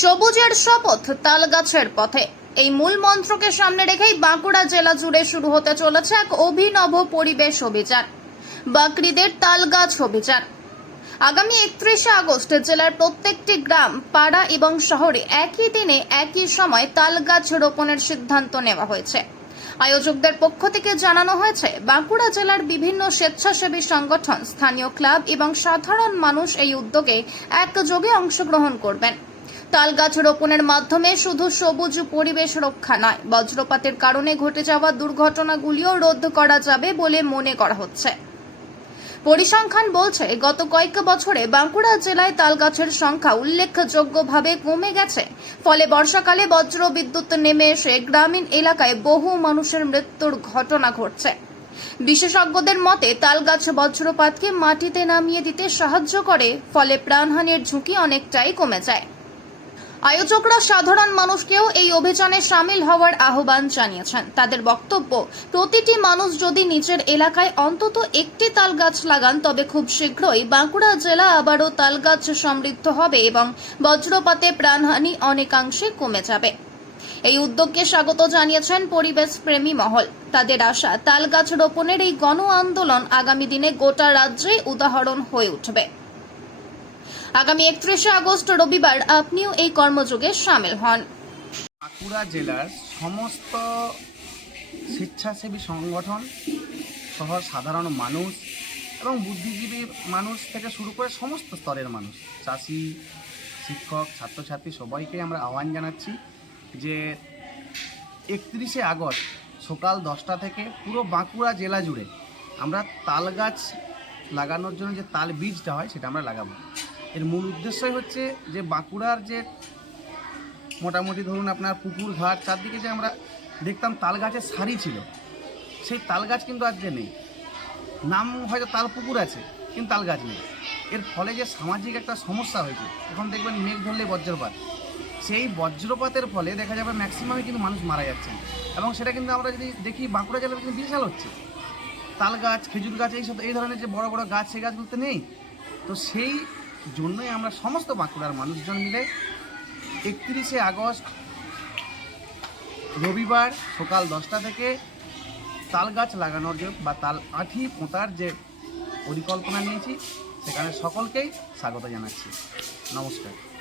সবুজের শপথ তালগাছের পথে। এই মূল মন্ত্রকে সামনে রেখেই বাঁকুড়া জেলা জুড়ে শুরু হতে চলেছে এক অভিনব পরিবেশ অভিযান, বাকরিদের তালগাছ অভিযান। আগামী একত্রিশে আগস্ট জেলার প্রত্যেকটি গ্রাম, পাড়া এবং শহরে একই দিনে একই সময় তালগাছ রোপণের সিদ্ধান্ত নেওয়া হয়েছে। আয়োজকদের পক্ষ থেকে জানানো হয়েছে, বাঁকুড়া জেলার বিভিন্ন স্বেচ্ছাসেবী সংগঠন, স্থানীয় ক্লাব এবং সাধারণ মানুষ এই উদ্যোগে একযোগে অংশগ্রহণ করবেন। তালগাছ রোপণের মাধ্যমে শুধু সবুজ পরিবেশ রক্ষা নয়, বজ্রপাতের কারণে ঘটে যাওয়া দুর্ঘটনাগুলিও রোধ করা যাবে বলে মনে করা হচ্ছে। পরিসংখ্যান বলছে, গত কয়েক বছরে বাঁকুড়া জেলায় তালগাছের সংখ্যা উল্লেখযোগ্যভাবে কমে গেছে। ফলে বর্ষাকালে বজ্র বিদ্যুৎ নেমে এসে গ্রামীণ এলাকায় বহু মানুষের মৃত্যুর ঘটনা ঘটছে। বিশেষজ্ঞদের মতে, তালগাছ বজ্রপাতকে মাটিতে নামিয়ে দিতে সাহায্য করে, ফলে প্রাণহানির ঝুঁকি অনেকটাই কমে যায়। আয়োজকরা সাধারণ মানুষকেও এই অভিযানে সামিল হওয়ার আহ্বান জানিয়েছেন। তাদের বক্তব্য, প্রতিটি মানুষ যদি নিজের এলাকায় অন্তত একটি তাল গাছ লাগান, তবে খুব শীঘ্রই বাঁকুড়া জেলা আবারও তাল গাছ সমৃদ্ধ হবে এবং বজ্রপাতে প্রাণহানি অনেকাংশে কমে যাবে। এই উদ্যোগকে স্বাগত জানিয়েছেন পরিবেশ প্রেমী মহল। তাদের আশা তাল গাছ রোপণের এই গণ আন্দোলন আগামী দিনে গোটা রাজ্যে উদাহরণ হয়ে উঠবে। আগামী একত্রিশে আগস্ট রবিবার আপনিও এই কর্মযোগে সামিল হন। বাঁকুড়া জেলার সমস্ত স্বেচ্ছাসেবী সংগঠন সহ সাধারণ মানুষ এবং বুদ্ধিজীবী মানুষ থেকে শুরু করে সমস্ত স্তরের মানুষ, চাষি, শিক্ষক, ছাত্রছাত্রী সবাইকে আমরা আহ্বান জানাচ্ছি যে একত্রিশে আগস্ট সকাল দশটা থেকে পুরো বাঁকুড়া জেলা জুড়ে আমরা তাল গাছ লাগানোর জন্য যে তাল বীজটা হয় সেটা আমরা লাগাবো। এর মূল উদ্দেশ্যই হচ্ছে যে বাঁকুড়ার যে মোটামুটি ধরুন আপনার পুকুর ঘাট, চারদিকে যে আমরা দেখতাম তাল গাছের সারি ছিল, সেই তাল গাছ কিন্তু আজকে নেই। নাম হয়তো তাল পুকুর আছে, কিন্তু তাল গাছ নেই। এর ফলে যে সামাজিক একটা সমস্যা হয়েছে, এখন দেখবেন মেঘ ধরলে বজ্রপাত। সেই বজ্রপাতের ফলে দেখা যাবে ম্যাক্সিমামই কিন্তু মানুষ মারা যাচ্ছেন এবং সেটা কিন্তু আমরা যদি দেখি, বাঁকুড়া জেলায় কিন্তু বিশাল হচ্ছে। তাল গাছ খেজুর গাছ, এইসব, এই ধরনের যে বড় বড় গাছ, সেই গাছগুলোতে নেই। তো সেই জন্যই আমরা সমস্ত বাঁকুড়ার মানুষজন মিলে একত্রিশে আগস্ট, রবিবার সকাল দশটা থেকে তাল গাছ লাগানোর যে বা তাল আঠি পোঁতার যে পরিকল্পনা নিয়েছি, সেখানে সকলকেই স্বাগত জানাচ্ছি। নমস্কার।